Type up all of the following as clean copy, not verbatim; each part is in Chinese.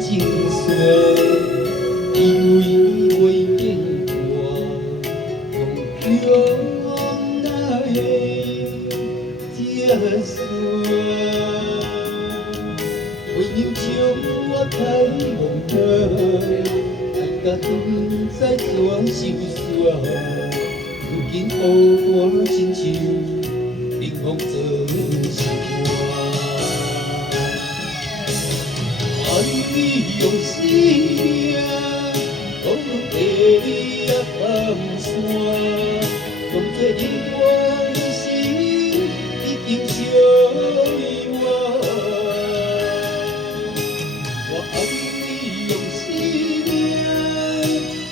情线，以为袂变卦，用强来折线。为人情我太憨惰，爱甲不知怎收煞。如今予我亲像冷风做心肝。爱你用生命，讲地你也放山，当作永远时已经相依偎。我爱你用生命，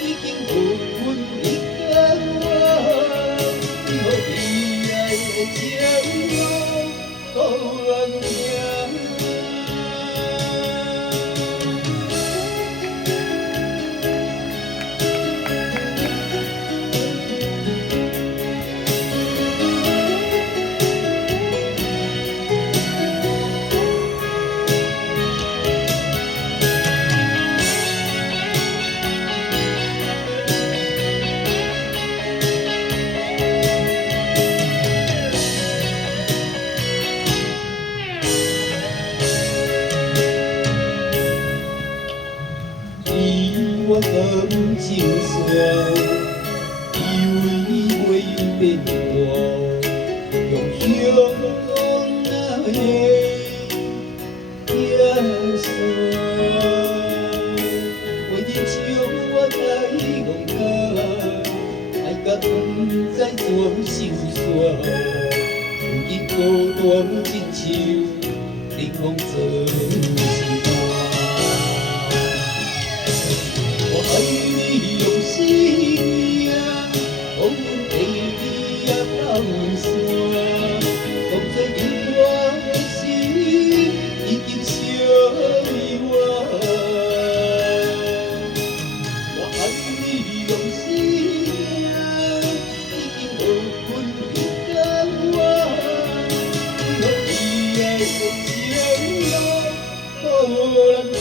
已经无阮一天活，你予悲哀的情路互人行。我感情线，以为袂变卦，用强来折线。为人情我太憨惰，爱甲不知怎收煞。如今孤单亲像冷风做心肝。爱你用生命，讲地你也放山，当作永远的时已经相依偎。我爱你用生命，已经无阮一天活，你予悲哀的情路互人行。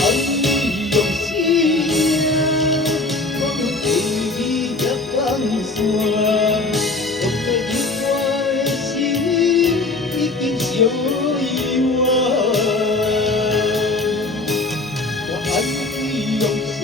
爱你用生命，我用地你也放山，当作永远的时已经相依偎。我爱你用生